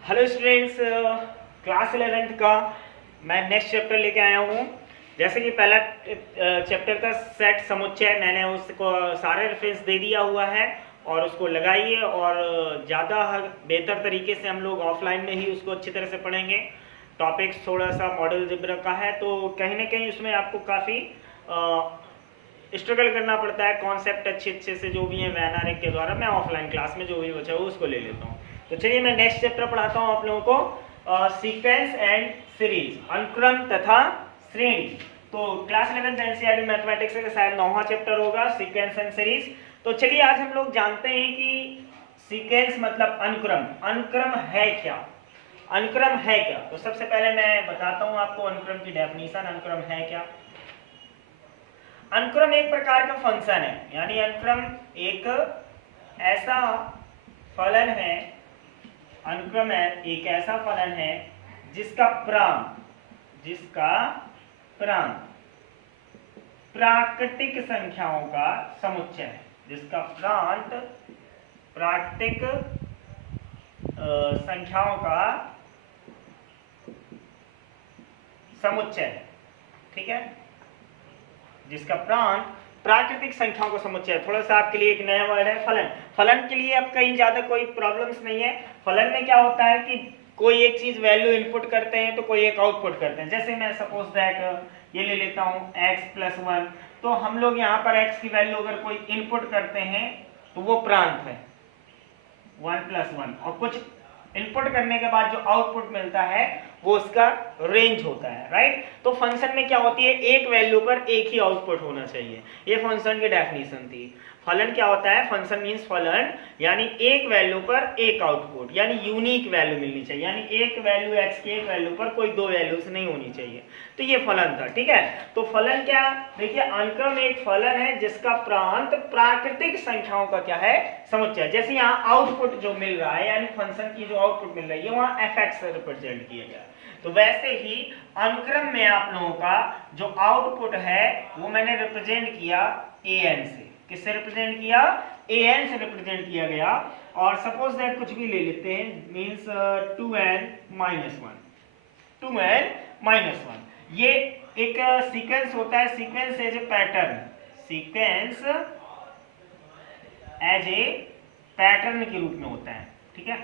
Hello students, class 11th का मैं next chapter लेके आया हूँ। जैसे कि पहला चैप्टर का सेट समुच्चय, मैंने उसको सारे रेफरेंस दे दिया हुआ है और उसको लगाइए और ज़्यादा बेहतर तरीके से हम लोग ऑफलाइन में ही उसको अच्छी तरह से पढ़ेंगे। टॉपिक्स थोड़ा सा मॉडल जिब्रा का है तो कहीं ना कहीं उसमें आपको काफ़ी स्ट्रगल करना पड़ता है। कॉन्सेप्ट अच्छे से जो भी है वैनारिक के द्वारा मैं ऑफलाइन क्लास में जो भी बचा हो उसको ले लेता हूँ। तो चलिए मैं नेक्स्ट चैप्टर पढ़ाता हूँ आप लोगों को, सीक्वेंस एंड सीरीज, अनुक्रम तथा श्रेणी। तो क्लास 11th एनसीईआरटी मैथमेटिक्स का शायद 9वां चैप्टर होगा, सीक्वेंस एंड सीरीज। तो चलिए आज हम लोग जानते हैं कि सीक्वेंस मतलब अनुक्रम, अनुक्रम है क्या, अनुक्रम है क्या। तो सबसे पहले मैं बताता हूँ आपको अनुक्रम की डेफिनेशन, अनुक्रम है क्या। अनुक्रम एक प्रकार का फंक्शन है, यानी अनुक्रम एक ऐसा फलन है, अनुक्रम एक ऐसा फलन है जिसका प्रांत प्राकृतिक संख्याओं का समुच्चय है, जिसका प्रांत प्राकृतिक संख्याओं का समुच्चय है। ठीक है, जिसका प्रांत प्राकृतिक संख्याओं का समुच्चय है। थोड़ा सा आपके लिए एक नया वर्ड है फलन। फलन के लिए अब कहीं ज्यादा कोई प्रॉब्लम्स नहीं है। फलन में क्या होता है कि कोई एक चीज वैल्यू इनपुट करते हैं तो कोई एक आउटपुट करते हैं। जैसे मैं सपोज दैट ये ले लेता हूँ x+1, तो हम लोग यहाँ पर x की वैल्यू अगर कोई इनपुट करते हैं तो वो प्रांत है 1+1, और कुछ इनपुट करने के बाद जो आउटपुट मिलता है वो उसका रेंज होता है। राइट, तो फंक्शन में क्या होती है, एक वैल्यू पर एक ही आउटपुट होना चाहिए। ये फंक्शन की डेफिनेशन थी। फलन क्या होता है, फंक्शन मींस फलन, यानी एक वैल्यू पर एक आउटपुट, यानी यूनिक वैल्यू मिलनी चाहिए, यानी एक वैल्यू x की एक वैल्यू पर कोई दो वैल्यूज नहीं होनी चाहिए। तो ये फलन था। ठीक है, तो फलन क्या, देखिए अनुक्रम एक फलन है जिसका प्रांत प्राकृतिक संख्याओं का क्या है, समुच्चय। जैसे यहाँ आउटपुट जो मिल रहा है, यानी फंक्शन की जो आउटपुट मिल रही है वहां fx से रिप्रेजेंट किया गया। तो वैसे ही अनुक्रम में आप लोगों का जो आउटपुट है वो मैंने रिप्रेजेंट किया an से। किससे रिप्रेजेंट किया, an से रिप्रेजेंट किया गया। और सपोज दैट कुछ भी ले लेते हैं, मींस 2n-1, 2n-1, ये एक सीक्वेंस होता है। Sequence as a pattern, sequence as a pattern के रूप में होता है। ठीक है,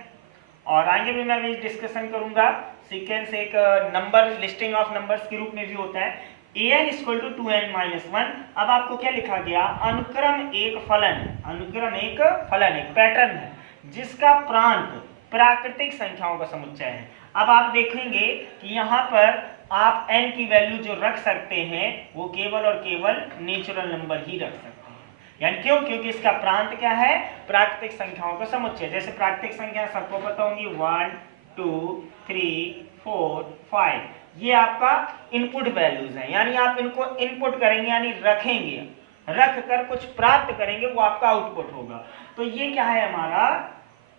और आगे भी मैं भी डिस्कशन करूंगा। सीक्वेंस एक नंबर, लिस्टिंग ऑफ नंबर्स के रूप में भी होता है। an = 2n-1। अब आपको क्या लिखा गया, अनुक्रम एक फलन, अनुक्रम एक फलन, एक पैटर्न है जिसका प्रांत प्राकृतिक संख्याओं का समुच्चय है। अब आप देखेंगे कि यहाँ पर आप n की वैल्यू जो रख सकते हैं वो केवल और केवल नेचुरल नंबर ही रख सकते हैं। यानी क्यों, क्योंकि इसका प्रांत क्या है, प्राकृतिक संख्याओं का समुच्चय। जैसे प्राकृतिक संख्या सबको पता होंगी 1, 2, 3, 4, 5, ये आपका इनपुट वैल्यूज हैं, यानी आप इनको इनपुट करेंगे यानी रखेंगे, रख कर कुछ प्राप्त करेंगे, वो आपका आउटपुट होगा। तो ये क्या है, हमारा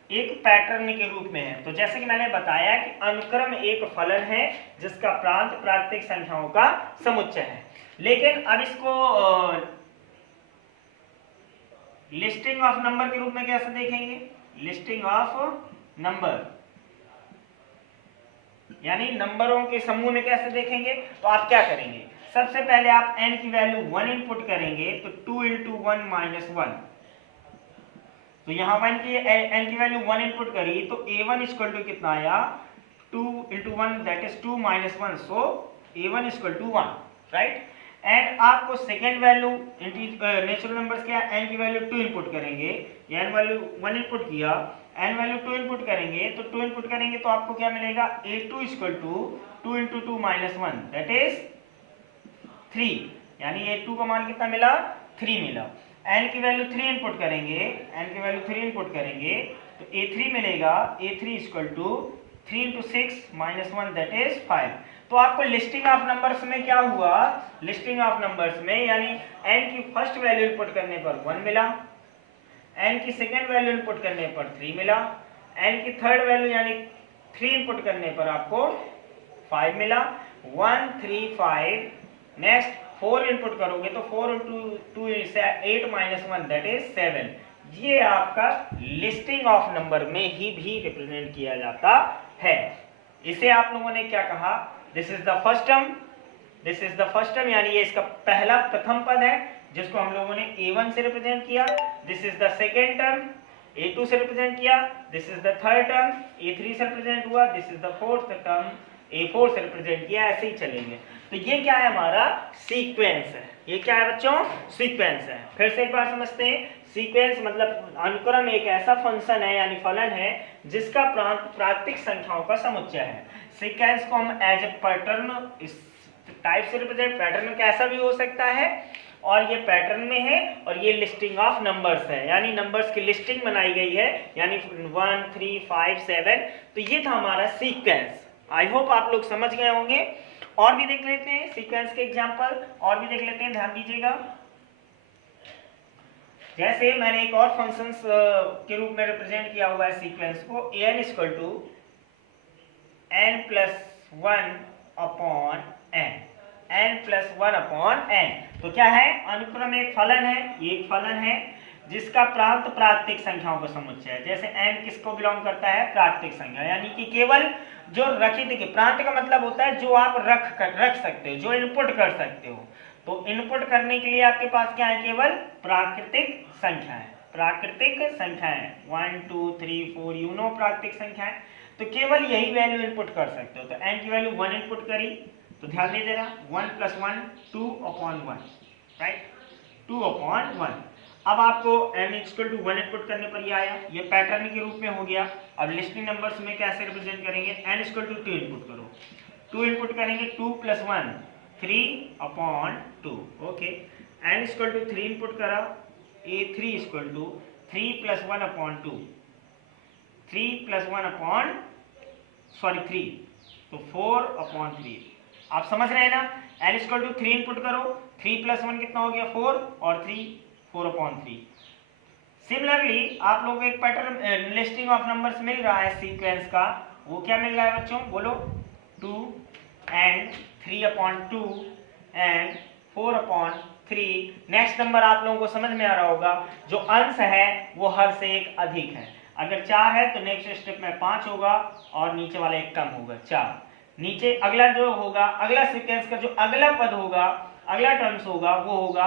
एक पैटर्न के रूप में है। तो जैसे कि मैंने बताया कि अनुक्रम एक फलन है जिसका प्रांत प्राकृतिक संख्याओं का समुच्चय है। लेकिन अब इसको लिस्टिंग ऑफ नंबर के रूप में कैसे देखेंगे, लिस्टिंग ऑफ नंबर यानी नंबरों के समूह में कैसे देखेंगे। तो आप क्या करेंगे, सबसे पहले आप n की वैल्यू 1 इनपुट करेंगे, तो 2 × 1 - 1। तो यहाँ n की वैल्यू 1 इनपुट करी तो a1 = कितना आया, 2 × 1 that is 2 - 1, so a1 = 1। Right, and आपको सेकेंड वैल्यू नेचुरल नंबर्स क्या, n की वैल्यू 2 इनपुट करेंगे, n वैल्यू 1 इनपुट किया, n वैल्यू 2 इनपुट करेंगे, तो 2 इनपुट करेंगे तो आपको क्या मिलेगा, a2 = 2 × 2 - 1 दैट इज 3, यानी a2 का मान कितना मिला, 3 मिला। n की वैल्यू 3 इनपुट करेंगे, n की वैल्यू 3 इनपुट करेंगे तो a3 मिलेगा, a3 = 3 × 6 - 1 दैट इज 5। तो आपको लिस्टिंग ऑफ नंबर्स में क्या हुआ, लिस्टिंग ऑफ नंबर्स में यानी n की फर्स्ट वैल्यू इनपुट करने पर 1 मिला, n की सेकेंड वैल्यू इनपुट करने पर 3 मिला, n की थर्ड वैल्यू यानी 3 इनपुट करने पर आपको 5 मिला, 1 3 5। नेक्स्ट 4 इनपुट करोगे तो 4 × 2 is 8 - 1 दैट इज 7। ये आपका लिस्टिंग ऑफ नंबर में ही भी रिप्रेजेंट किया जाता है। इसे आप लोगों ने क्या कहा, this is the first term, this is the first term, यानी ये इसका पहला प्रथम पद है जिसको हम लोगों ने A1 से रिप्रेजेंट किया। This is the second term, A2 से रिप्रेजेंट किया। This is the third term, A3 से रिप्रेजेंट हुआ। This is the fourth term, A4 से रिप्रेजेंट किया। ऐसे ही चलेंगे। तो ये क्या है, हमारा सीक्वेंस है। ये क्या है बच्चों, सीक्वेंस है। फिर से एक बार समझते हैं, सीक्वेंस मतलब अनुक्रम एक ऐसा फंक्शन है यानी फलन है जिसका प्राकृतिक संख्याओं का समुच्चय है। सीक्वेंस को हम एज ए पैटर्न इस टाइप से रिप्रेजेंट, पैटर्न कैसा भी हो सकता है, और ये पैटर्न में है, और ये लिस्टिंग ऑफ नंबर्स है, यानी नंबर्स की लिस्टिंग बनाई गई है, यानी 1 3 5 7। तो ये था हमारा सीक्वेंस। आई होप आप लोग समझ गए होंगे। और भी देख लेते हैं सीक्वेंस के एग्जांपल, और भी देख लेते हैं, ध्यान दीजिएगा। जैसे मैंने एक और फंक्शंस के रूप में रिप्रेजेंट किया हुआ है सीक्वेंस को, an = n + 1 upon n, n + 1 upon n। तो क्या है, अनुक्रम एक फलन है, ये एक फलन है जिसका प्रांत प्राकृतिक संख्याओं का समुच्चय है। जैसे n किसको बिलोंग करता है, प्राकृतिक संख्या, यानी कि केवल जो रखित के, प्रांत का मतलब होता है जो आप रख सकते हो, जो इनपुट कर सकते हो। तो इनपुट करने के लिए आपके पास क्या है, केवल प्राकृतिक संख्या है, प्राकृतिक संख्या है 1 2 3 4, यू नो प्राकृतिक संख्या है। तो केवल यही वैल्यू इनपुट कर सकते हो। तो n की वैल्यू 1 इनपुट करी, तो ध्यान दे देना, 1 + 1 2 अपॉन 1, राइट, 2 अपॉन 1। अब आपको n = 1 इनपुट करने पर ये आया, ये पैटर्न के रूप में हो गया। अब लिस्टिंग नंबर्स में कैसे रिप्रेजेंट करेंगे, n = 2 इनपुट करो, 2 इनपुट करेंगे, 2 + 1 3 अपॉन 2, ओके। n = 3 इनपुट करा, A3 = 3 + 1 अपॉन 2, 3 + 1 अपॉन 3, तो 4 अपॉन 3। आप समझ रहे हैं ना, n = 3 इनपुट करो, 3 + 1 कितना हो गया 4, और 3 4 अपॉन 3। सिमिलरली आप लोगों को एक पैटर्न लिस्टिंग ऑफ नंबर्स मिल रहा है सीक्वेंस का, वो क्या मिल रहा है बच्चों, बोलो, 2 and 3 upon 2 and 4 upon 3। Next number आप लोगों को समझ में आ रहा होगा, जो अंश है वो हर से एक अधिक है। अगर 4 है तो नेक्स्ट स्टेप में 5 होगा, और नीचे वाला एक कम होगा 4। नीचे अगला जो होगा, अगला सीक्वेंस का जो अगला पद होगा, अगला टर्म्स होगा, वो होगा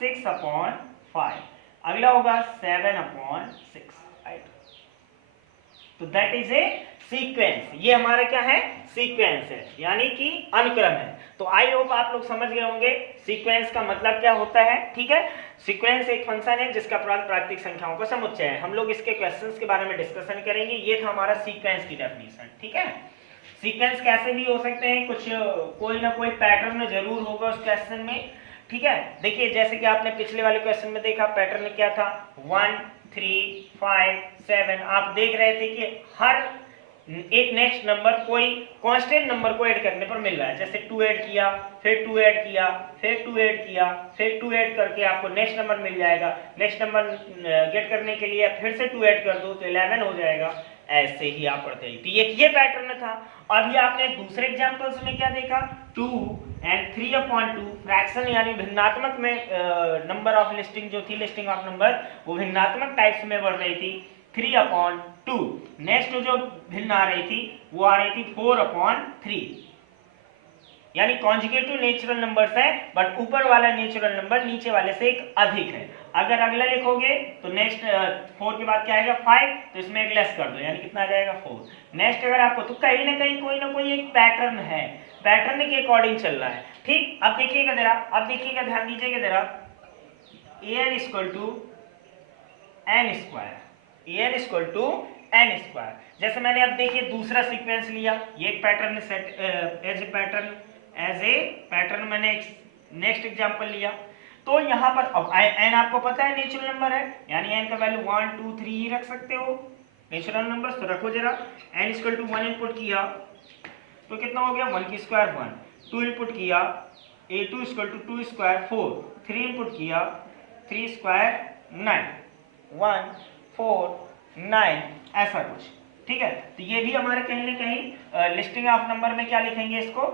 6 अपॉन 5, अगला होगा 7 अपॉन 6, राइट। तो दैट इज ए सीक्वेंस। ये हमारा क्या है, सीक्वेंस है, यानी कि अनुक्रम है। तो आई होप आप लोग समझ गए होंगे सीक्वेंस का मतलब क्या होता है, ठीक है। सीक्वेंस एक फंक्शन है जिसका प्रांत प्राकृतिक संख्याओं का समुच्चय है। हम लोग इसके क्वेश्चंस के बारे में डिस्कशन करेंगे। ये था हमारा सीक्वेंस की डेफिनेशन, ठीक है। सीक्वेंस कैसे भी हो सकते हैं, कुछ कोई ना कोई पैटर्न जरूर होगा उस क्वेश्चन में, ठीक है। देखिए जैसे कि आपने पिछले वाले क्वेश्चन में देखा, पैटर्न क्या था, 1 3 5 7। आप देख रहे थे कि हर एक नेक्स्ट नंबर कोई कांस्टेंट नंबर को ऐड करने पर मिल रहा है। जैसे 2 ऐड किया, फिर 2 ऐड किया, फिर 2 ऐड किया, फिर 2 ऐड करके आपको नेक्स्ट नंबर मिल जाएगा। नेक्स्ट नंबर गेट करने के लिए फिर से 2 ऐड कर दो तो 11 हो जाएगा। ऐसे ही आप पढ़ते हैं। तो ये पैटर्न था। अभी आपने दूसरे एग्जांपल्स में क्या देखा, 2 एंड 3 अपॉन 2 फ्रैक्शन, यानी भिन्नात्मक में नंबर ऑफ लिस्टिंग जो थी, लिस्टिंग ऑफ नंबर वो भिन्नात्मक टाइप्स में बढ़ रही थी, 3 अपॉन 2। नेक्स्ट जो भिन्न आ रही थी वो आ रही थी 4 अपॉन 3, यानी कॉन्जुगेटिव नेचुरल नंबर्स है, बट ऊपर वाला नेचुरल नंबर नीचे वाले से एक अधिक है। अगर अगला लिखोगे तो नेक्स्ट 4 के बाद क्या आएगा 5, तो इसमें एक लेस कर दो, यानी कितना आ जाएगा 4। नेक्स्ट अगर आपको, तो कहीं ना कहीं कोई ना कोई एक पैटर्न है, पैटर्न के अकॉर्डिंग चल रहा है, ठीक। अब देखिएगा जरा, अब देखिएगा, ध्यान दीजिएगा जरा, an = n स्क्वायर। जैसे मैंने अब देखिए दूसरा सीक्वेंस लिया, ये एक pattern set as a pattern मैंने नेक्स्ट एग्जांपल लिया। तो यहाँ पर अब n आपको पता है नेचुरल नंबर है, यानी n का वैल्यू 1 2 3 ही रख सकते हो नेचुरल नंबर, तो रखो जरा। n = 1 इनपुट किया तो कितना हो गया, 1 की स्क्वायर 1, 2 इनपुट किया, a2 = 2 स्क्वायर 4, 3 इनपुट किया, 3 स्क्वायर 9, 1 4 9, ऐसा कुछ, ठीक है। तो ये भी हमारे कहीं ना कहीं लिस्टिंग ऑफ नंबर में क्या लिखेंगे इसको,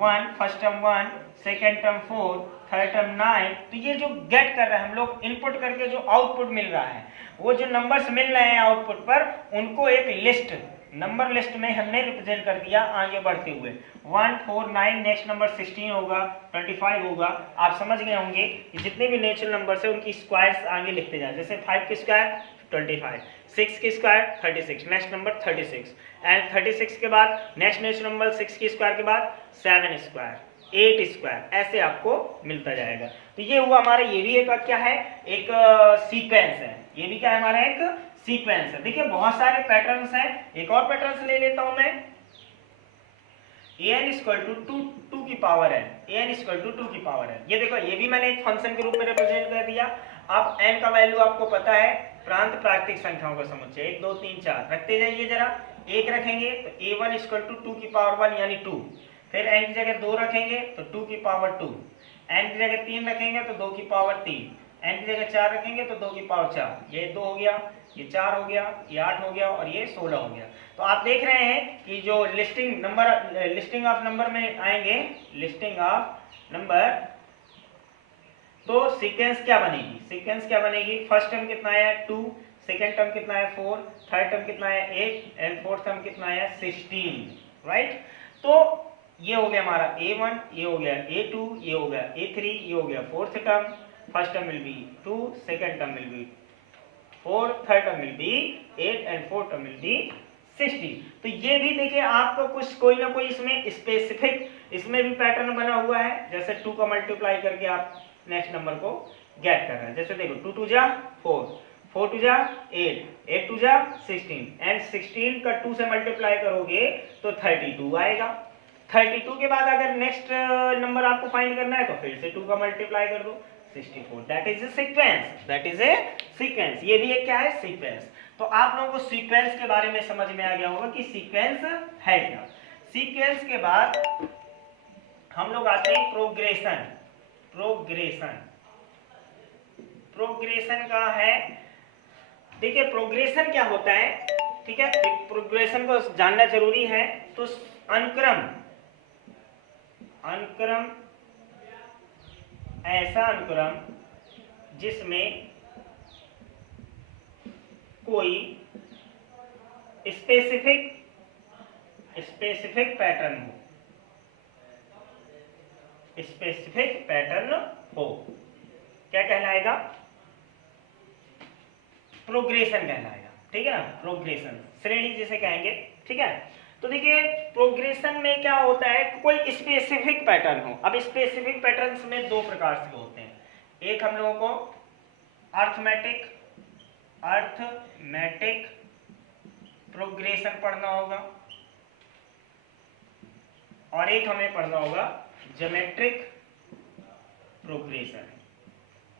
1 first term 1, second term 4, third term 9। तो ये जो गेट कर रहे हैं हम लोग, इनपुट करके जो आउटपुट मिल रहा है, वो जो नंबर्स मिल रहे हैं आउटपुट पर, उनको एक लिस्ट नंबर लिस्ट में हमने रिप्रेजेंट कर दिया आगे बढ़ते हुए। 1 4 9, नेक्स्ट नंबर 16 होगा, 25 होगा। आप समझ गए होंगे कि जितने भी नेचुरल नंबर है उनकी स्क्वायर्स आगे लिखते जाए। जैसे 5 की स्क्वायर 25, 6 की स्क्वायर 36, नेक्स्ट नंबर 36, एंड 36 के बाद नेक्स्ट नेचुरल नंबर 6 की स्क्वायर के बाद 7 स्क्वायर, 8 स्क्वायर, ऐसे आपको मिलता जाएगा। तो ये हुआ हमारा, ये भी एक क्या है, एक सीक्वेंस है। ये भी क्या है हमारा, एक सीक्वेंस है। देखिए बहुत सारे पैटर्न्स हैं। एक और पैटर्न्स ले लेता हूं मैं, an इक्वल टू 2 की power n, an equal to 2 की पावर n। ये देखो, ये भी मैंने एक फंक्शन के रूप में रिप्रेजेंट कर दिया। अब n का वैल्यू आपको पता है, प्रांत प्राकृतिक संख्याओं का समुच्चय 1 2 3 4 रखते जाइए जरा। 1 रखेंगे तो a1 इक्वल टू 2 की पावर 1 यानी 2, फिर n की जगह 2 रखेंगे तो 2 की पावर 2, n की जगह 3 रखेंगे तो 2 की पावर 3, n की जगह 4 रखेंगे तो 2 की पावर 4। ये 2 हो गया, ये 4 हो गया, ये 8 हो गया और ये 16 हो गया। तो आप देख रहे हैं कि जो लिस्टिंग ऑफ नंबर में आएंगे, लिस्टिंग ऑफ नंबर, तो सीक्वेंस क्या बनेगी, सीक्वेंस क्या बनेगी। फर्स्ट टर्म कितना है 2, सेकेंड टर्म कितना है 4, थर्ड टर्म कितना है 8 एंड फोर्थ टर्म कितना है 16, राइट। तो ये हो गया हमारा a1, ये हो गया a2, ये हो गया a3, ये हो गया fourth term. First term will be 2, second term will be 4, third term will be 8 and fourth term will be 60। तो ये भी देखिए आपको कुछ कोई ना कोई इसमें स्पेसिफिक, इसमें भी पैटर्न बना हुआ है। जैसे 2 का मल्टीप्लाई करके आप नेक्स्ट नंबर को गेट कर रहे हैं। जैसे देखो 2 2 जा 4, 4 2 जा 8, 8 2 जा 16 एंड 16 का 2 से मल्टीप्लाई करोगे तो 32 आएगा। 32 के बाद अगर नेक्स्ट नंबर आपको फाइंड करना है तो फिर से 2 का मल्टीप्लाई कर दो, 64। That is a sequence, that is a sequence. ये भी एक क्या है, सीक्वेंस। तो आप लोगों को सीक्वेंस के बारे में समझ में आ गया होगा कि सीक्वेंस है क्या। सीक्वेंस के बाद हम लोग आते हैं प्रोग्रेशन। प्रोग्रेशन, प्रोग्रेशन का है, देखिए प्रोग्रेशन क्या होता है, ठीक है, प्रोग्रेशन को जानना जरूरी है। तो अनुक्रम, अनुक्रम, ऐसा अनुक्रम जिसमें कोई स्पेसिफिक पैटर्न हो, स्पेसिफिक पैटर्न हो, क्या कहलाएगा, प्रोग्रेशन कहलाएगा, ठीक है ना। प्रोग्रेशन श्रेणी जिसे कहेंगे, ठीक है। तो देखिए प्रोग्रेशन में क्या होता है, कोई स्पेसिफिक पैटर्न हो। अब स्पेसिफिक पैटर्न्स में दो प्रकार से होते हैं। एक हम लोगों को अर्थमेटिक प्रोग्रेशन पढ़ना होगा और एक हमें पढ़ना होगा ज्योमेट्रिक प्रोग्रेशन।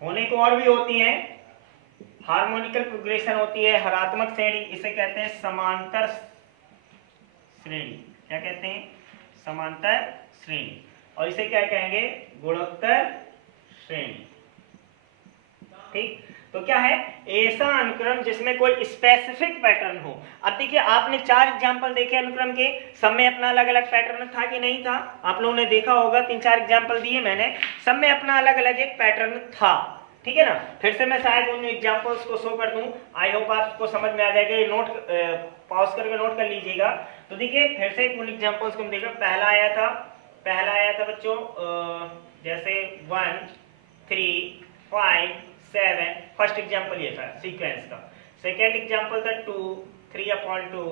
होने को और भी होती है, हार्मोनिकल प्रोग्रेशन होती है, हरात्मक श्रेणी, इसे कहते हैं समांतर श्रेणी। क्या कहते हैं, समांतर श्रेणी। और इसे क्या कहेंगे, गुणोत्तर श्रेणी, ठीक। तो क्या है, ऐसा अनुक्रम जिसमें कोई स्पेसिफिक पैटर्न हो। अब देखिए आपने 4 एग्जांपल देखे अनुक्रम के, सब में अपना अलग अलग पैटर्न था कि नहीं था, आप लोगों ने देखा होगा। 3-4 एग्जांपल दिए मैंने, सब में अपना अलग अलग एक पैटर्न था, ठीक है ना। फिर से मैं शायद उन एग्जांपल्स को शो कर दूं, आई होप आपको समझ में आ जाएगा। ये नोट पॉज करके नोट कर लीजिएगा। तो देखिए फिर से उन एग्जांपल्स को हम देखा। पहला आया था बच्चों, जैसे 1 3 5 7, फर्स्ट एग्जांपल ये था सीक्वेंस का। सेकेंड एग्जांपल था 2 3/2,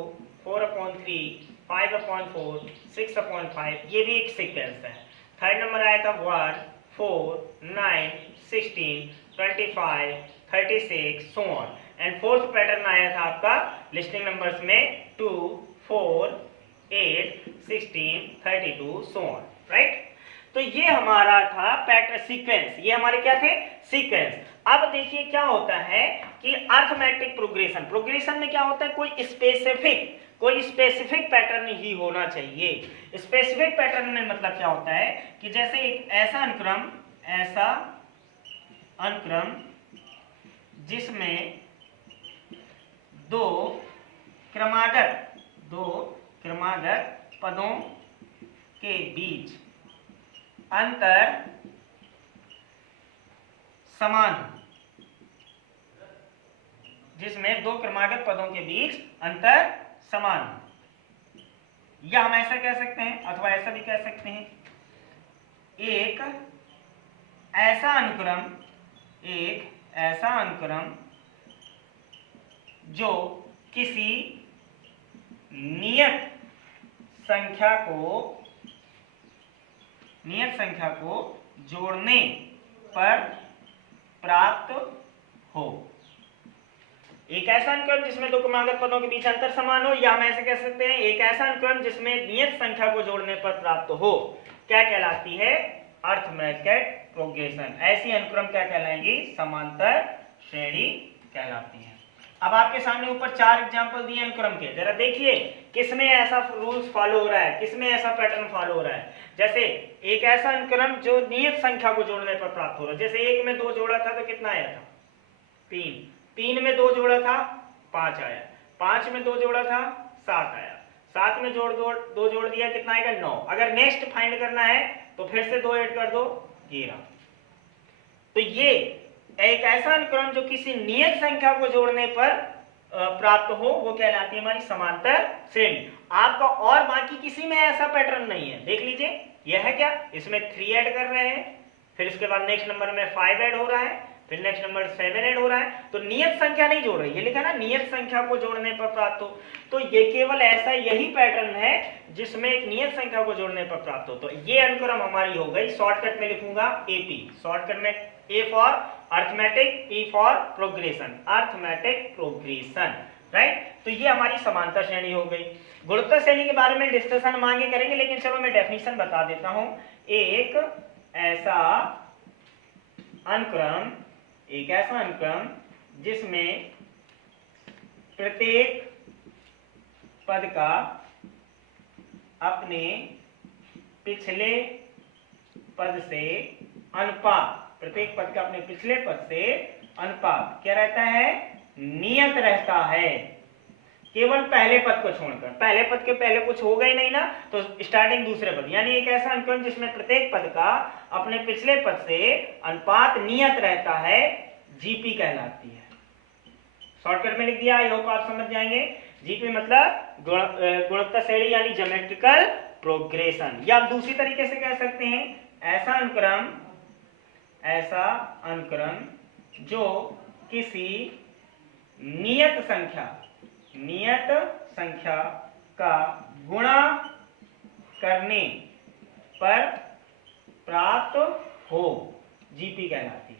4/3, 5/4, 6/5, ये भी एक सीक्वेंस है। थर्ड नंबर आया था 1 4 9 16 25 36 so on. And fourth pattern आया था आपका लिस्टिंग नंबर्स में 2 4 8 16 32 सो ऑन, राइट। तो ये हमारा था पैटर्न सीक्वेंस, ये हमारे क्या थे, सीक्वेंस। अब देखिए क्या होता है कि अर्थमेटिक प्रोग्रेशन में क्या होता है, कोई स्पेसिफिक पैटर्न ही होना चाहिए। स्पेसिफिक पैटर्न में मतलब क्या होता है कि जैसे एक ऐसा अनुक्रम जिसमें दो क्रमागत पदों के बीच अंतर समान, जिसमें दो क्रमागत पदों के बीच अंतर समान, या हम ऐसा कह सकते हैं अथवा ऐसा भी कह सकते हैं, एक ऐसा अनुक्रम जो किसी नियत संख्या को जोड़ने पर प्राप्त हो। एक ऐसा अनुक्रम जिसमें दो क्रमागत पदों के बीच अंतर समान हो, या हम ऐसे कह सकते हैं एक ऐसा अनुक्रम जिसमें नियत संख्या को जोड़ने पर प्राप्त हो, क्या कहलाती है? Arithmetic progression. ऐसी अनुक्रम क्या कहलाएंगी? समांतर श्रेणी कहलाती है। अब आपके सामने ऊपर 4 एग्जांपल दिए अनुक्रम के, जरा देखिए किसमें ऐसा रूल्स फॉलो हो रहा है, किसमें ऐसा पैटर्न फॉलो हो रहा है। जैसे एक ऐसा अनुक्रम जो नियत संख्या को जोड़ने पर प्राप्त हो रहा है, जैसे 1 में 2 जोड़ा था तो कितना आया था? 3, 3 में 2 जोड़ा था 5 आया, 5 में 2 जोड़ा था 7 आया, 7 में 2 जोड़ दिया कितना आएगा? 9। अगर नेक्स्ट फाइंड करना है तो फिर से 2 ऐड कर दो 11। तो ये एक ऐसा अनुक्रम जो किसी नियत संख्या को जोड़ने पर प्राप्त हो, वो कहलाती है हमारी समांतर श्रेणी। आपका और बाकी किसी में ऐसा पैटर्न नहीं है। देख लीजिए यह है क्या, इसमें 3 ऐड कर रहे हैं, फिर उसके बाद नेक्स्ट नंबर में 5 ऐड हो रहा है, फिर नेक्स्ट नंबर 7 ऐड हो रहा है, तो नियत संख्या नहीं जोड़ रही है। लिखा ना नियत संख्या को जोड़ने पर प्राप्त हो, तो ये केवल ऐसा यही पैटर्न है जिसमें एक नियत संख्या को जोड़ने पर प्राप्त हो। तो ये अनुक्रम हमारी हो गई, शॉर्टकट में लिखूंगा एपी, शॉर्टकट में A for arithmetic, P for progression, arithmetic progression, right. तो ये हमारी समांतर श्रेणी हो गई। गुणोत्तर श्रेणी के बारे में डिस्कशन हम आगे करेंगे, लेकिन चलो मैं डेफिनेशन बता देता हूं। एक ऐसा अनुक्रम जिसमें प्रत्येक पद का अपने पिछले पद से अनुपात, प्रत्येक पद का अपने पिछले पद से अनुपात क्या रहता है? नियत रहता है, केवल पहले पद को छोड़कर। पहले पद के पहले कुछ होगा ही नहीं ना, तो स्टार्टिंग दूसरे पद, यानी एक ऐसा अनुक्रम जिसमें प्रत्येक पद का अपने पिछले पद से अनुपात नियत रहता है, जीपी कहलाती है। शॉर्टकट में लिख दिया, आई होप आप समझ जाएंगे। जीपी मतलब गुणोत्तर श्रेणी यानी ज्योमेट्रिकल प्रोग्रेशन। या आप दूसरी तरीके से कह सकते हैं ऐसा अनुक्रम जो किसी नियत संख्या का गुणा करने पर प्राप्त हो, जीपी कहलाती है।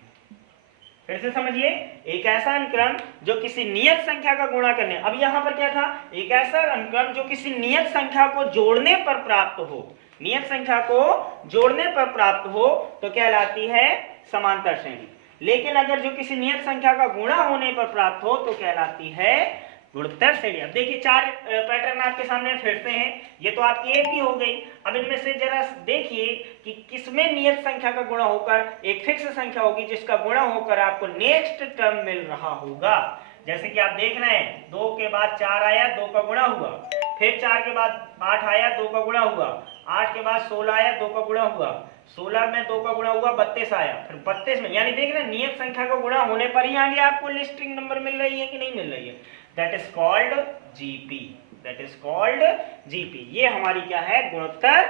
फिर से समझिए, एक ऐसा अनुक्रम जो किसी नियत संख्या का गुणा करने, अब यहां पर क्या था? एक ऐसा अनुक्रम जो किसी नियत संख्या को जोड़ने पर प्राप्त हो, नियत संख्या को जोड़ने पर प्राप्त हो तो कहलाती है समांतर श्रेणी। लेकिन अगर जो किसी नियत संख्या का गुणा होने पर प्राप्त हो तो कहलाती है गुणोत्तर श्रेणी। अब देखिए 4 पैटर्न आपके सामने फिरते हैं, ये तो आपकी एपी हो गई। अब इनमें से जरा देखिए कि किसमें नियत संख्या का गुणा होकर एक फिक्स संख्या होगी जिसका गुणा होकर आपको नेक्स्ट टर्म मिल रहा होगा। जैसे कि आप देख रहे हैं 2 के बाद 4 आया, 2 का गुणा हुआ, फिर 4 के बाद 8 आया, 2 का गुणा हुआ, 8 के बाद 16 आया, 2 का गुणा हुआ, 16 में 2 का गुणा हुआ 32 आया, फिर 32 में, यानी देख रहे हैं नियत संख्या का गुणा होने पर ही आगे आपको लिस्टिंग नंबर मिल रही है कि नहीं मिल रही है। That is called GP, that is called GP. ये हमारी क्या है? गुणोत्तर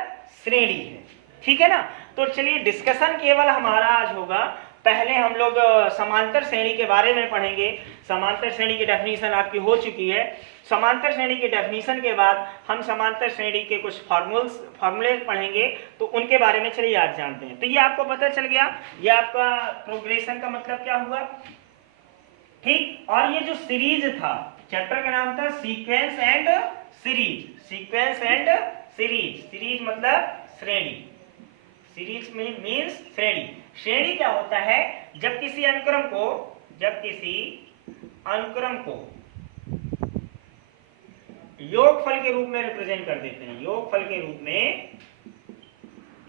श्रेणी है, ठीक है ना। तो चलिए डिस्कशन केवल हमारा आज होगा, पहले हम लोग समांतर श्रेणी के बारे में पढ़ेंगे। समांतर श्रेणी की डेफिनेशन आपकी हो चुकी है। समांतर श्रेणी की डेफिनेशन के बाद हम समांतर श्रेणी के कुछ फॉर्मूले पढ़ेंगे, तो उनके बारे में चलिए आज जानते हैं। तो ये आपको पता चल गया, ये आपका प्रोग्रेशन का मतलब क्या हुआ, ठीक। और ये जो सीरीज था, चैप्टर का नाम था sequence and series, sequence and series. Series मतलब श्रेणी, सीरीज मीन्स श्रेणी। श्रेणी क्या होता है? जब किसी अनुक्रम को योगफल के रूप में रिप्रेजेंट कर देते हैं, योगफल के रूप में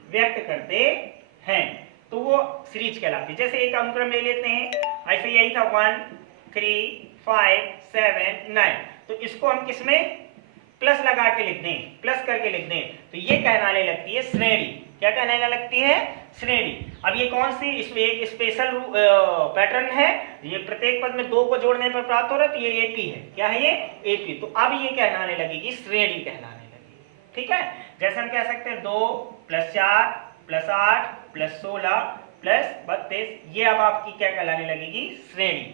व्यक्त करते हैं, तो वो सीरीज कहलाती है। जैसे एक अनुक्रम ले लेते हैं, ऐसे यही था 1 3 5 7 9, तो इसको हम किसमें प्लस लगा के लिख दें, प्लस करके लिख दें, तो ये कहलाने लगती है श्रेणी। क्या कहने लगती है? श्रेणी। अब ये कौन सी, इसमें एक स्पेशल पैटर्न है, ये प्रत्येक पद में 2 को जोड़ने पर प्राप्त हो रहा है, तो ये एपी है। क्या है ये? एपी। तो अब ये कहलाने लगेगी श्रेणी कहलाने लगेगी, ठीक है, जैसे हम कह सकते हैं 2 + 4 + 8 + 16 + 32, ये अब आपकी क्या कहलाने लगेगी, श्रेणी।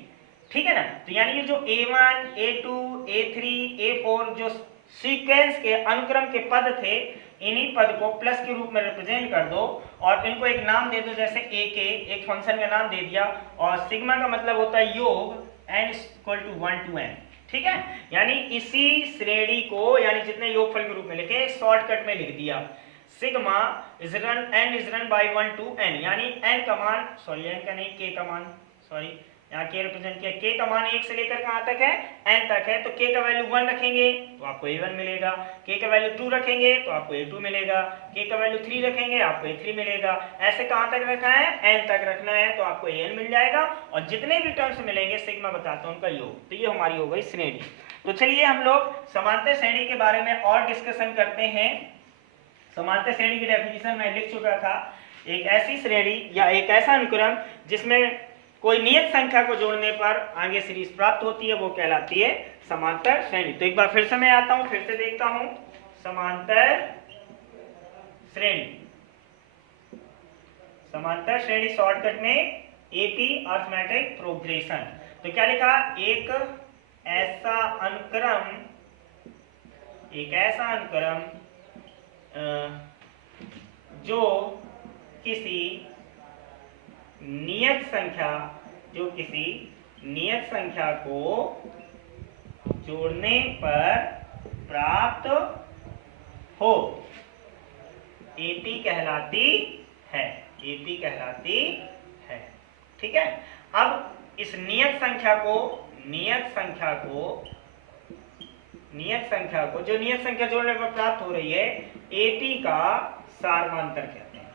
ठीक है ना। तो यानी ये जो A1 A2 A3 A4 जो सीक्वेंस के अनुक्रम के पद थे, इन्हीं पद को प्लस के रूप में रिप्रेजेंट कर दो और इनको एक नाम दे दो, जैसे a के एक फंक्शन का नाम दे दिया, और सिग्मा का मतलब होता है योग n = 1 to n। ठीक है, यानी इसी श्रेणी को यानी जितने योगफल के रूप में लिखे शॉर्टकट में लिख दिया, sigma is run n is run by 1 to n, यानी n का मान n का नहीं k का मान, यहाँ k रिप्रेजेंट किया, k का मान 1 से लेकर कहाँ तक है, n तक है, तो k का वैल्यू 1 रखेंगे तो आपको a1 मिलेगा, k का वैल्यू 2 रखेंगे तो आपको a2 मिलेगा, k का वैल्यू 3 रखेंगे आपको a3 मिलेगा, ऐसे कहाँ तक रखना है, n तक रखना है, तो आपको an मिल जाएगा, और जितने भी टर्म्स मिलेंगे सिग्मा बताता हूँ उनका योग। तो ये हमारी हो गई श्रेणी। तो चलिए हम लोग समांतर श्रेणी के बारे में और डिस्कशन करते हैं। समांतर श्रेणी की डेफिनेशन मैं लिख चुका था, एक ऐसी श्रेणी या एक ऐसा अनुक्रम जिसमें कोई नियत संख्या को जोड़ने पर आगे सीरीज प्राप्त होती है, वो कहलाती है समांतर श्रेणी। तो एक बार फिर से मैं आता हूं, फिर से देखता हूं, समांतर श्रेणी, समांतर श्रेणी शॉर्टकट में एपी अरिथमेटिक प्रोग्रेशन। तो क्या लिखा, एक ऐसा अनुक्रम जो किसी नियत संख्या को जोड़ने पर प्राप्त हो, एपी कहलाती है, ठीक है। अब इस नियत संख्या को जो नियत संख्या जोड़ने पर प्राप्त हो रही है, एपी का सारमांतर कहते हैं।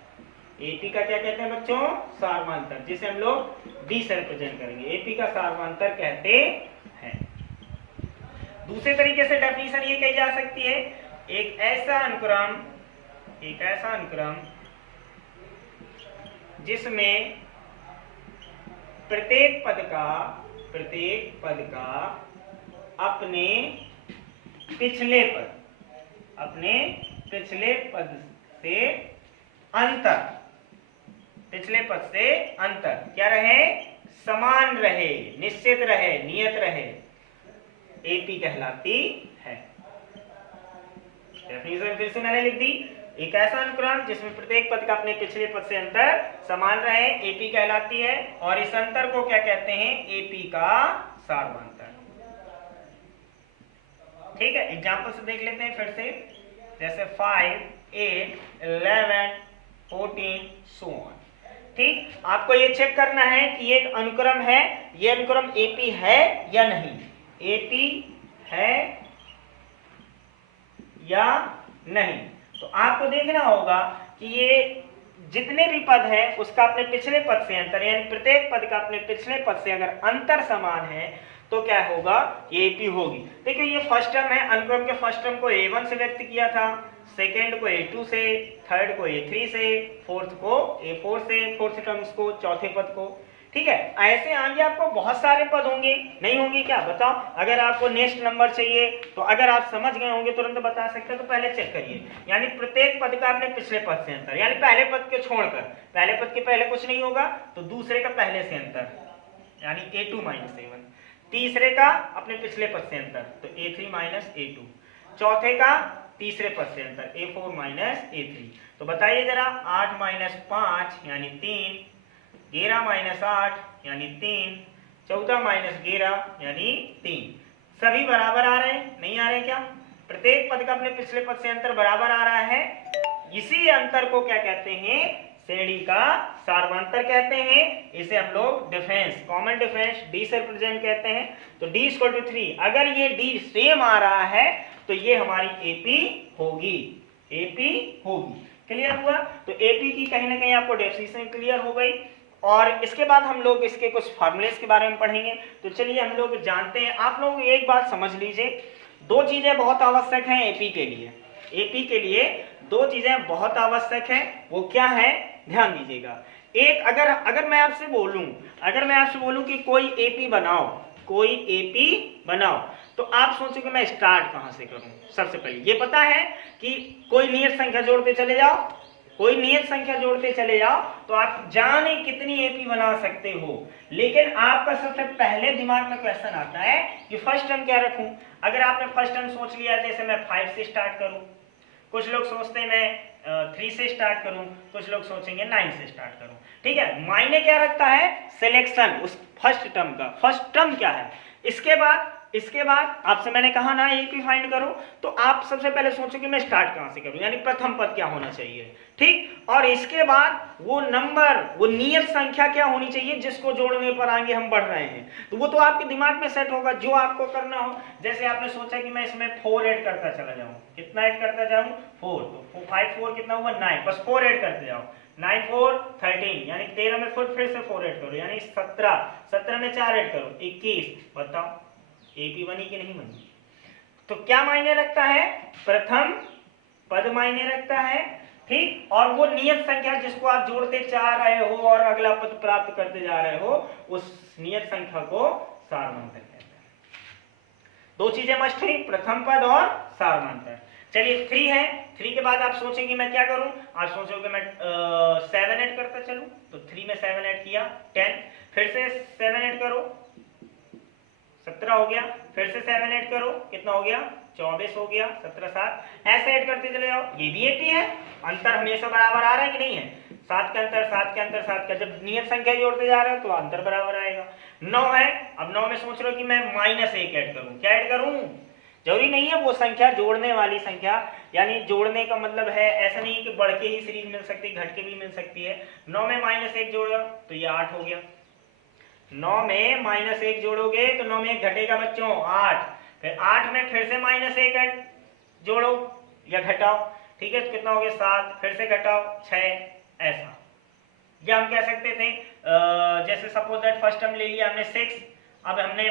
एपी का क्या कहते हैं बच्चों, सारमांतर, जिसे हम लोग डी से रिप्रेजेंट करेंगे, एपी का सारमांतर कहते हैं। दूसरे तरीके से डेफिनेशन ये कही जा सकती है, एक ऐसा अनुक्रम जिसमें प्रत्येक पद का अपने पिछले पद से अंतर क्या रहे, समान रहे, निश्चित रहे, नियत रहे, एपी कहलाती है। डेफिनेशन फिर से मैंने लिख दी, एक ऐसा अनुक्रम जिसमें प्रत्येक पद का अपने पिछले पद से अंतर समान रहे, एपी कहलाती है, और इस अंतर को क्या कहते हैं, एपी का सारमांतर। ठीक है, एग्जांपल से देख लेते हैं फिर से, जैसे 5 8 11 14 so on। ठीक, आपको ये चेक करना है कि ये एक अनुक्रम है, ये अनुक्रम एपी है या नहीं, एपी है या नहीं। तो आपको देखना होगा कि ये जितने भी पद है उसका अपने पिछले पद से अंतर, यानी प्रत्येक पद का अपने पिछले पद से अगर अंतर समान है तो क्या होगा, ये एपी होगी। देखिए ये फर्स्ट टर्म है, अनुक्रम के फर्स्ट टर्म को a1 से व्यक्त किया था, सेकेंड को a2 से, थर्ड को a3 से, फोर्थ को a4 से, फोर्थ टर्म को, चौथे पद को। ठीक है, ऐसे आगे आपको बहुत सारे पद होंगे, नहीं होंगे क्या बताओ। अगर आपको नेक्स्ट नंबर चाहिए तो अगर आप समझ गए होंगे तुरंत बता सकते हैं, तो पहले चेक करिए, यानी प्रत्येक पद का अपने पिछले पद से अंतर, यानी पहले पद के छोड़कर, पहले पद के पहले कुछ नहीं होगा तो दूसरे का पहले से अंतर, यानी a2 - a1, तीसरे का अपने पिछले पद से अंतर तो a3 - a2, चौथे का तीसरे पद से अंतर a4 - a3। तो बताइए जरा, 8 - 5 यानी 3, 11 - 8 यानी 3, 14 - 11 यानी 3, सभी बराबर आ रहे हैं, नहीं आ रहे क्या, प्रत्येक पद का अपने पिछले पद से अंतर बराबर आ रहा है, इसी अंतर को क्या कहते हैं, श्रेणी का सारमांतर कहते हैं। इसे हम लोग डिफरेंस, कॉमन डिफरेंस डी से रिप्रेजेंट कहते हैं। तो d = 3, अगर ये d सेम आ रहा है तो ये हमारी एपी होगी, क्लियर हुआ। तो एपी की कहीं ना कहीं आपको डेफिनेशन क्लियर हो गई, और इसके बाद हम लोग इसके कुछ फार्मूलेस के बारे में पढ़ेंगे। तो चलिए हम लोग जानते हैं, आप लोग एक बात समझ लीजिए, दो चीजें बहुत आवश्यक हैं एपी के लिए, दो चीजें बहुत आवश्यक हैं, वो क्या है, ध्यान दीजिएगा। एक, अगर मैं आपसे बोलूं कि कोई एपी बनाओ, तो आप सोचोगे मैं स्टार्ट कहाँ से करूं। सबसे पहले ये पता है कि कोई नियत संख्या जोड़ते चले जाओ, कोई नियत संख्या जोड़ते चले जाओ तो आप जाने कितनी एपी बना सकते हो। लेकिन आपका सबसे पहले दिमाग में क्वेश्चन आता है कि फर्स्ट टर्म क्या रखूं। अगर आपने फर्स्ट टर्म सोच लिया जैसे मैं 5 से स्टार्ट करूं, कुछ लोग सोचते हैं मैं 3 से स्टार्ट करूं, कुछ लोग सोचेंगे 9 से स्टार्ट करूं। ठीक है, मायने क्या रखता है सिलेक्शन उस फर्स्ट टर्म का, फर्स्ट टर्म क्या है। इसके बाद आपसे मैंने कहा ना एपी फाइंड करो, तो आप सबसे पहले सोचो कि मैं स्टार्ट कहां से करूं, यानी प्रथम पद क्या होना चाहिए। ठीक, और इसके बाद वो नंबर, वो नियत संख्या क्या होनी चाहिए जिसको जोड़ने पर आगे हम बढ़ रहे हैं। तो वो तो आपके दिमाग में सेट होगा जो आपको करना हो। जैसे आपने सोचा कि मैं इसमें 4 ऐड करता चला जाऊं, कितना ऐड करता जाऊं 4, तो 5 4 कितना हुआ 9, बस 4 ऐड करते जाओ, 9 4 13, यानी 13 में फिर से 4 ऐड करो, यानी 17 में 4 ऐड करो 21। बताओ एपी बनी कि नहीं बनी। तो क्या मायने रखता है, प्रथम पद मायने रखता है। ठीक, और वो नियत संख्या जिसको आप जोड़ते जा रहे हो और अगला पद प्राप्त करते जा रहे हो, उस नियत संख्या को सारवंतर कहते हैं। दो चीजें मस्ट है, प्रथम पद और सारवंतर। चलिए 3 है, 3 के बाद आप सोचेंगे मैं क्या करूं, आप सोचोगे मैं 7 ऐड करता चलूं, तो 3 में 7 ऐड किया 10, फिर से 7 ऐड करो 17 हो गया, फिर से 7 ऐड करो कितना हो गया 24 हो गया, 17 7, ऐसे ऐड करते चले जाओ। ये भी एपी है, अंतर हमेशा बराबर आ रहा है कि नहीं है, 7 के अंतर 7 के अंतर 7 का, जब नियत संख्या जोड़ते जा रहे हो तो अंतर बराबर आएगा। 9 है, अब 9 में सोच रहे हो कि मैं -1 ऐड करूं, क्या ऐड करूं, जरूरी नहीं है वो संख्या जोड़ने वाली संख्या, यानी जोड़ने का मतलब है ऐसा नहीं कि बढ़ के ही सीरीज मिल सकती है, घट के भी मिल सकती है। 9 में -1 जोड़ो तो ये 8 हो गया, 9 में -1 जोड़ोगे तो 9 में 1 घटेगा बच्चों 8, फिर 8 में फिर से -1 जोड़ो या घटाओ, ठीक है, तो कितना हो गया 7, फिर से घटाओ 6, ऐसा। या हम कह सकते थे जैसे सपोज दैट फर्स्ट टर्म ले लिया हमने 6, अब हमने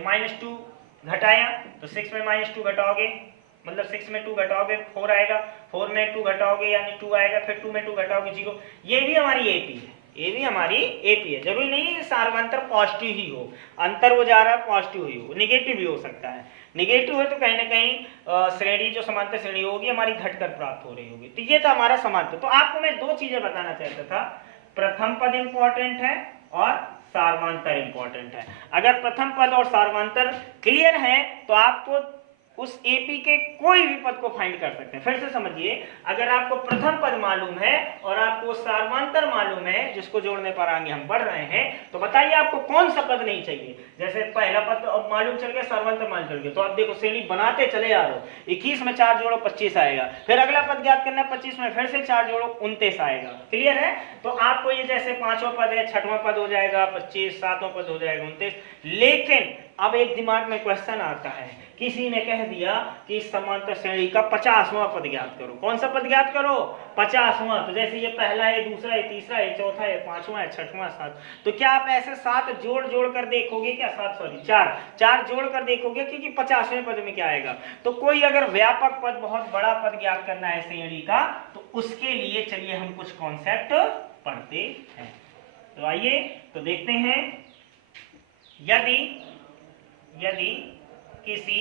-2 घटाया, तो 6 में -2 घटाओगे मतलब 6 में 2 घटाओगे 4 आएगा, 4 में 2 घटाओगे यानी 2 आएगा, फिर 2 में 2 घटाओगे 0। ये भी हमारी एपी है, ये भी हमारी एपी है। जरूरी नहीं है कि सार्वंतर पॉजिटिव ही हो, अंतर वो जा रहा है पॉजिटिव ही हो, निगेटिव भी हो सकता है। निगेटिव है तो कहीं ना कहीं श्रेणी जो समांतर श्रेणी होगी हमारी घटकर प्राप्त हो रही होगी। तो ये था हमारा समांतर। तो आपको मैं 2 चीजें बताना चाहता था, प्रथम पद इंपॉर्टेंट है और सार्वंतर इंपॉर्टेंट है। अगर प्रथम पद और सार्वंतर क्लियर है तो आपको उस एपी के कोई भी पद को फाइंड कर सकते हैं। फिर से समझिए, अगर आपको प्रथम पद मालूम है और आपको सार्वंतर मालूम है जिसको जोड़ने पर आगे हम बढ़ रहे हैं, तो बताइए आपको कौन सा पद नहीं चाहिए। जैसे पहला पद मालूम चल गया, सार्वंतर मालूम चल गया, तो आप देखो श्रेणी बनाते चले जा रहे हो, 21 में 4 जोड़ो 25 आएगा, फिर अगला पद ज्ञात करना है 25 में फिर से 4 जोड़ो 29 आएगा। क्लियर है। तो आपको ये जैसे 5वां पद है 6वां पद हो जाएगा 25, 7वां पद हो जाएगा 29। लेकिन अब एक दिमाग में क्वेश्चन आता है, किसी ने कह दिया कि इस समांतर श्रेणी का 50वां पद ज्ञात करो। कौन सा पद ज्ञात करो 50वां। तो जैसे ये पहला है, दूसरा है, तीसरा है, चौथा है, 5वां है, 6वां, 7, तो क्या आप ऐसे 7 जोड़ कर देखोगे क्या, 4 जोड़ कर देखोगे क्योंकि 50वें पद में क्या आएगा। तो कोई अगर व्यापक पद, बहुत बड़ा पद ज्ञात करना है श्रेणी का, तो उसके लिए चलिए हम कुछ कॉन्सेप्ट पढ़ते हैं। तो आइए तो देखते हैं, यदि किसी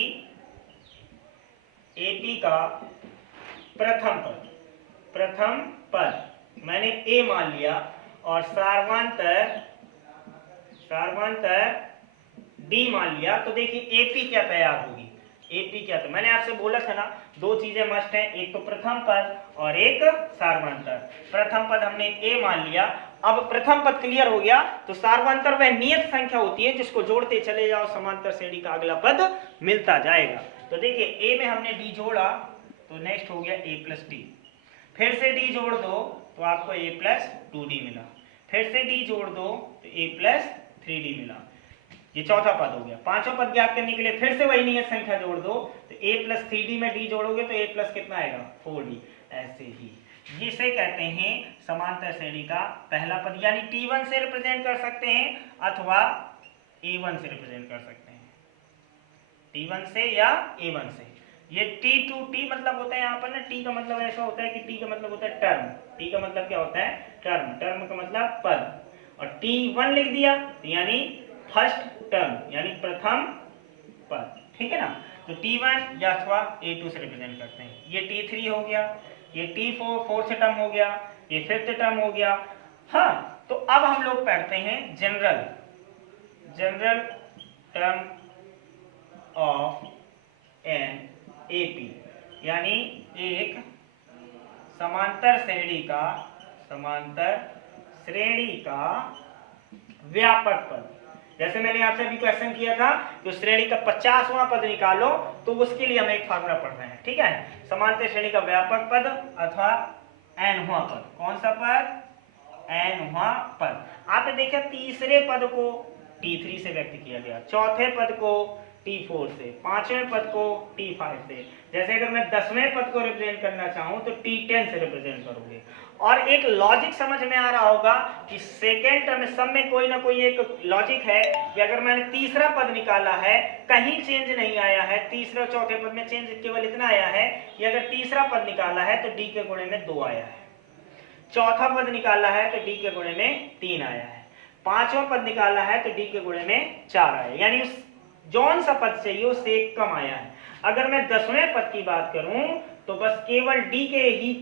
एपी का प्रथम पद मैंने ए मान लिया और सार्वंतर डी मान लिया, तो देखिए एपी क्या तैयार होगी। एपी क्या, तो मैंने आपसे बोला था ना 2 चीजें मस्ट हैं, एक तो प्रथम पद और एक सार्वंतर। प्रथम पद हमने ए मान लिया, अब प्रथम पद क्लियर हो गया, तो सार्वंतर वह नियत संख्या होती है जिसको जोड़ते चले जाओ, समांतर श्रेणी का अगला पद मिलता जाएगा। तो देखिए ए में हमने डी जोड़ा तो नेक्स्ट हो गया a प्लस डी, फिर से डी जोड़ दो तो आपको a प्लस 2d मिला, फिर से डी जोड़ दो तो a प्लस 3d मिला, ये चौथा पद हो गया। 5वां पद ज्ञात करने के लिए फिर से वही नियत संख्या जोड़ दो, तो a प्लस 3d में d जोड़ोगे तो a प्लस कितना आएगा 4d। ऐसे ही जिसे कहते हैं समांतर श्रेणी का पहला पद, यानी t1 से रिप्रेजेंट कर सकते हैं अथवा a1 से रिप्रेजेंट कर सकते हैं, t1 से या a1 से। ये t2t मतलब होता है यहाँ पर ना, t का मतलब ऐसा होता है कि t का मतलब होता है टर्म, t का मतलब क्या होता है टर्म, टर्म का मतलब पद, और t1 लिख दिया यानी फर्स्ट टर्म यानी प्रथम पद। ठीक है ना। तो T1 या अथवा A2 से रिप्रेजेंट करते हैं। ये T3 हो गया, ये T4 फोर्थ टर्म हो गया, ये फिफ्थ टर्म हो गया। हाँ, तो अब हम लोग पढ़ते हैं general term of an AP, यानी एक समांतर श्रेणी का व्यापक पद। जैसे मैंने आपसे अभी क्वेश्चन किया था, तो श्रेणी का 50वां पद निकालो, तो उसके लिए हम एक फार्मूला पढ़ रहे हैं। ठीक है, समांतर श्रेणी का व्यापक पद अथवा nवां पद। कौन सा पद? nवां पद। आपने देखा तीसरे पद को T3 से व्यक्त किया गया, चौथे पद को T4 से, पांचवें पद को T5 से। जैसे अगर मैं 10वें पद को रिप्रेजेंट करना चाहूं तो T10 से रिप्रेजेंट करोगे। और एक लॉजिक समझ में आ रहा होगा कि सेकेंड टर्म में सब में कोई ना कोई एक लॉजिक है कि अगर मैंने तीसरा पद निकाला है, कहीं चेंज नहीं आया है, तीसरे और चौथे पद में चेंज केवल इतना आया है कि अगर तीसरा पद निकाला है तो D के गुणे में 2 आया है, चौथा पद निकाला है तो D के गुणे में 3 आया है, पांचवा पद निकाला है तो D के गुणे में 4 आया, यानी जौन सा पद चाहिए उससे एक कम आया है। अगर मैं 10वें पद की बात करूं तो बस केवल D के ही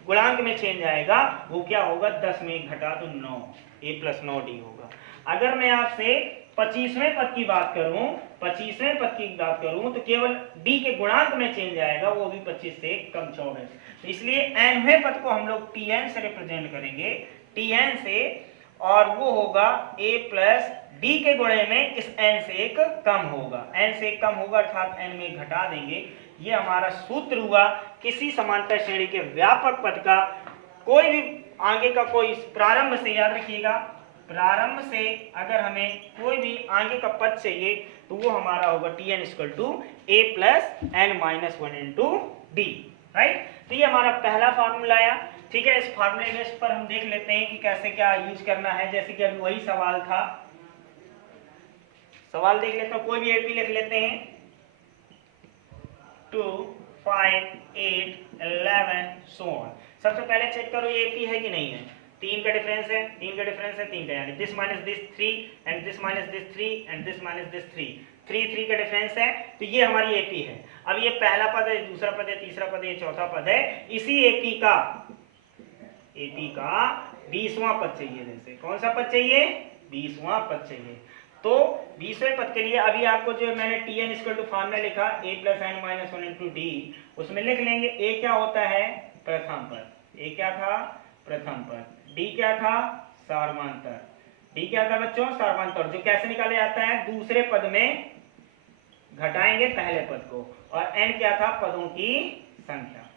गुणांक में चेंज आएगा। वो क्या होगा? 10 में घटा तो 9, A + 9D होगा। अगर मैं आपसे 25वें पद की बात करूं तो केवल D के गुणांक में चेंज आएगा, वो भी 25 से कम 24। तो इसलिए nवें पद को हम लोग Tn से रिप्रेजेंट करेंगे, Tn से, और वो होगा A + D के गुणे में इस n से एक कम होगा, n से एक कम होगा अर्थात n में घटा देंगे। ये हमारा सूत्र हुआ किसी समांतर श्रेणी के व्यापक पद का। कोई भी आगे का कोई प्रारंभ से, याद रखिएगा, प्रारंभ से अगर हमें कोई भी आगे का पद चाहिए तो वो हमारा होगा Tn = A + n - 1 × D, right. तो ये हमारा पहला फार्मूला आया। ठीक है, इस फार्मूले बेस पर हम देख लेते हैं कि कैसे क्या यूज करना है। जैसे कि अभी वही सवाल था, सवाल देख लेते हैं, कोई भी AP लिख लेते हैं। 2, 5, 8, 11 so on। सबसे पहले चेक करो ये AP है कि नहीं है। 3 का डिफरेंस है, 3 का डिफरेंस है, 3 का, यानी this minus this 3 and this minus this 3 and this minus this 3 का डिफरेंस है। तो ये हमारी AP है। अब ये पहला पद है, दूसरा पद है, तीसरा पद है, चौथा पद है। इसी AP का 20वां पद चाहिए। जैसे कौन सा पद चाहिए? 20वां पद चाहिए। तो 20वें पद के लिए अभी आपको जो मैंने Tn = फार्मूला लिखा A + n - 1 × D, उसमें लिख लेंगे A क्या होता है? प्रथम पद। A क्या था? प्रथम पद। D क्या था? सार्वमांतर। D क्या था बच्चों? सार्वमांतर, जो कैसे निकाला जाता है? दूसरे पद में घटाएंगे पहले पद को। और n क्या था? पदों की संख्या।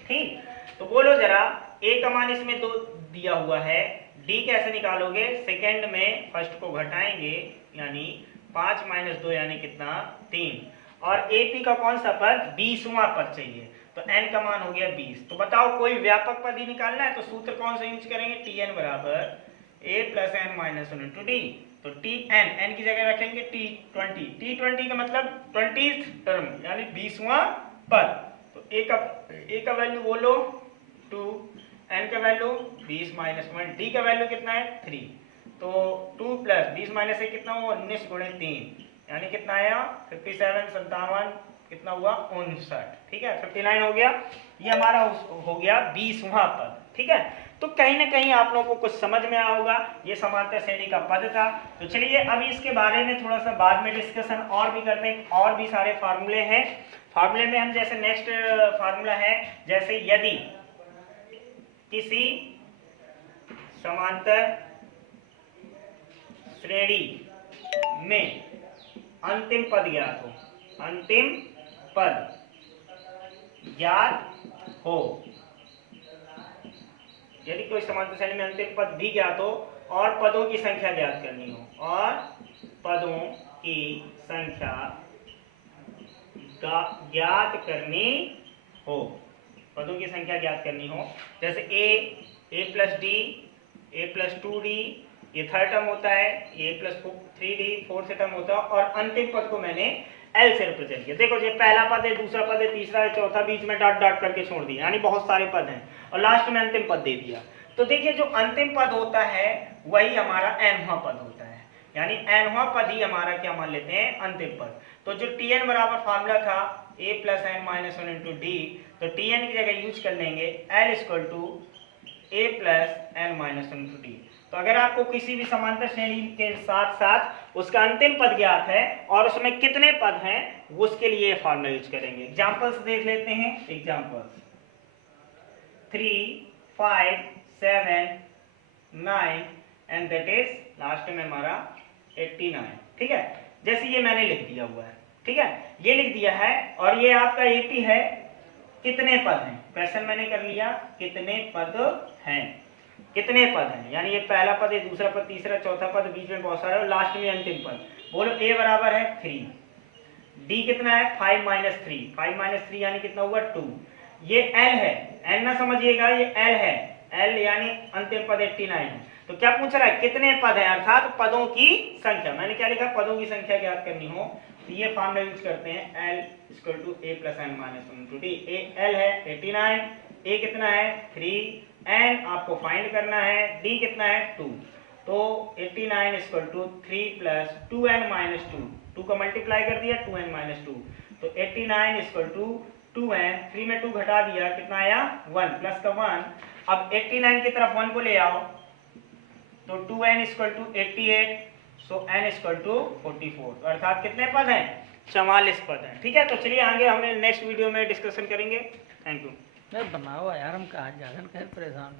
ठीक, तो बोलो जरा, A का मान इसमें 2 दिया हुआ है, D कैसे निकालोगे? सेकंड में फर्स्ट को घटाएंगे, यानी 5 - 2 यानी कितना? 3। और AP का कौन सा पद? 20वां पद चाहिए, तो n का मान हो गया 20। तो बताओ कोई व्यापक पद ही निकालना है तो सूत्र कौन सा यूज करेंगे? Tn = A + n - 1 × D। तो Tn, n की जगह रखेंगे T20। T20 का मतलब 20th टर्म, यानी 20वां पद। तो A का वैल्यू बोलो 2, n का वैल्यू 20 - 1, D का वैल्यू कितना है? 3। तो 2 + 20 - 1 कितना हुआ? 19 × 3, यानी कितना आया? 57, 57 कितना हुआ? 59। ठीक है, 59 हो गया। ये हमारा हो गया 20वां पद। ठीक है, तो कहीं ना कहीं आप लोगों को कुछ समझ में आया होगा। ये समांतर श्रेणी का पद था। तो चलिए अभी इसके बारे में थोड़ा सा बाद में डिस्कशन और भी करते हैं। और भी सारे फार्मूले हैं। फार्मूले में हम जैसे नेक्स्ट फार्मूला है, जैसे यदि किसी समांतर श्रेणी में अंतिम पद ज्ञात हो, अंतिम पद ज्ञात हो, यदि कोई समांतर श्रेणी में अंतिम पद भी ज्ञात हो और पदों की संख्या ज्ञात करनी हो, और पदों की संख्या ज्ञात करनी हो, पदों की संख्या ज्ञात करनी हो, जैसे A + D, A + 2D, ये थर्ड टर्म होता है, A + 3D फोर्थ टर्म होता है, और अंतिम पद को मैंने L से रिप्रेजेंट किया। देखो ये पहला पद है, दूसरा पद है, तीसरा है, चौथा, बीच में डॉट डॉट करके छोड़ दिया, यानी बहुत सारे पद हैं, और लास्ट में अंतिम पद दे दिया। तो देखिए जो अंतिम पद होता है वही हमारा nवां पद होता है, यानी nवां पद ही हमारा क्या मान लेते हैं? अंतिम पद। तो जो Tn बराबर फार्मूला था a plus n minus one into d, तो Tn की जगह यूज कर लेंगे L equal to a plus n minus one into d. तो अगर आपको किसी भी समांतर श्रेणी के साथ साथ उसका अंतिम पद ज्ञात है और उसमें कितने पद हैं, उसके लिए फार्मूला यूज करेंगे। एग्जांपल्स देख लेते हैं। Examples 3, 5, 7, 9 and that is last में हमारा 89। ठीक है, जैसे ये मैंने लिख दिया हुआ है, ठीक है, ये लिख दिया है और ये आपका 80 है। कितने पद हैं, क्वेश्चन मैंने कर लिया कितने पद हैं, कितने पद हैं, यानी ये पहला पद, ये दूसरा पद, तीसरा, चौथा पद, बीच में बहुत सारे और लास्ट में अंतिम पद। बोलो a बराबर है 3, d कितना है 5 माइनस 3, 5 माइनस 3 यानी कितना हुआ 2। ये l है, l ना समझिएगा, ये l है, l यानी अंतिम पद 89 है। तो क्या पूछ रहा है, कितने पद हैं, अर्थात पदों की संख्या। मैंने क्या लिखा, पदों की संख्या ज्ञात करनी हो तो ये फॉर्मूला यूज करते हैं, l equal to a plus n minus one into d. l है 89, a कितना है 3, n आपको फाइंड करना है, d कितना है 2। तो 89 equal to 3 plus 2n minus 2, 2 का मल्टीप्लाई कर दिया 2n माइनस 2, तो 89 इक्वल टू 2n, 3 में 2 घटा दिया, कितना आया 1 प्लस का 1। अब 89 की तरफ 1 को ले आओ तो 2n equal to 88, so n equal to 44, अर्थात कितने पद हैं 44 पद हैं। ठीक है, तो चलिए आगे हम नेक्स्ट वीडियो में डिस्कशन करेंगे। Thank you. बनाओ यार, हम कहाँ जा रहे हैं, परेशान।